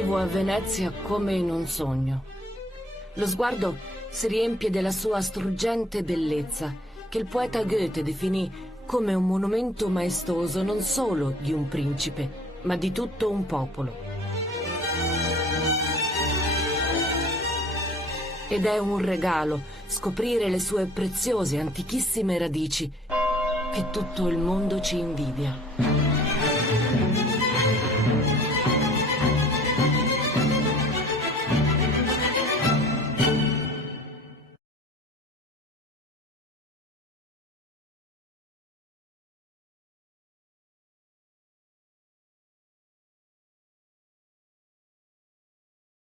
Arrivo a Venezia come in un sogno. Lo sguardo si riempie della sua struggente bellezza, che il poeta Goethe definì come un monumento maestoso non solo di un principe, ma di tutto un popolo. Ed è un regalo scoprire le sue preziose, antichissime radici che tutto il mondo ci invidia.